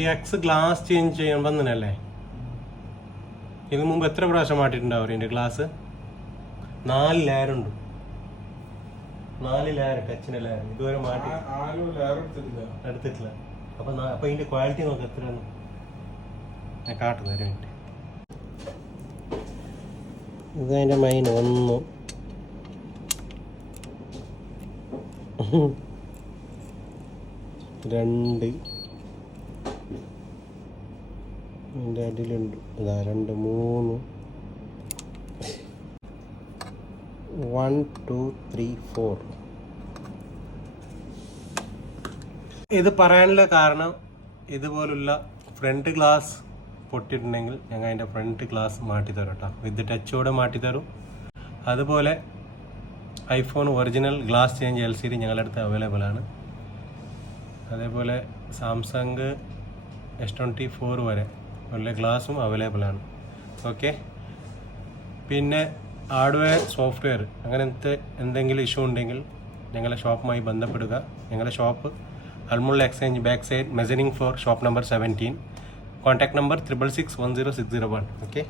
ഈ X glass change ചെയ്യാൻ വന്നല്ലേ? ഇതിന് മുമ്പ് എത്ര പ്രാവശ്യം മാറ്റിയിട്ടുണ്ടാവും ഇതിന്റെ ഗ്ലാസ്? 4 ലെയറുണ്ട്. 4 ലെയർ, ടച്ചിന്റെ ലെയർ ഇതുവരെ മാറ്റി എടുത്തിട്ടില്ല. അപ്പൊ ഇതിന്റെ ക്വാളിറ്റി നോക്ക് എത്രയാണ്. ഞാൻ കാട്ടുന്നു ഒരു മിനിറ്റ്. ഇത് അതിന്റെ മെയിൻ 1 2 ഇതിൻ്റെ അടിയിലുണ്ട്. ഇതാ 2 3 1 2 3 4. ഇത് പറയാനുള്ള കാരണം ഇതുപോലുള്ള ഫ്രണ്ട് ഗ്ലാസ് പൊട്ടിയിട്ടുണ്ടെങ്കിൽ ഞങ്ങൾ അതിൻ്റെ ഫ്രണ്ട് ഗ്ലാസ് മാറ്റിത്തരും കേട്ടോ. വിത്ത് ടച്ചോടെ മാറ്റിത്തരും. അതുപോലെ iPhone original glass change LCD ഞങ്ങളുടെ അടുത്ത് അവൈലബിൾ ആണ്. അതേപോലെ സാംസങ് S24 വരെ ഉള്ള ഗ്ലാസും അവൈലബിൾ ആണ്. ഓക്കെ, പിന്നെ ഹാർഡ്വെയർ സോഫ്റ്റ്വെയർ അങ്ങനത്തെ എന്തെങ്കിലും ഇഷ്യൂ ഉണ്ടെങ്കിൽ ഞങ്ങളുടെ ഷോപ്പുമായി ബന്ധപ്പെടുക. ഞങ്ങളുടെ shop Almulla exchange back side measuring floor, shop number 17. Contact number 66610601. Okay.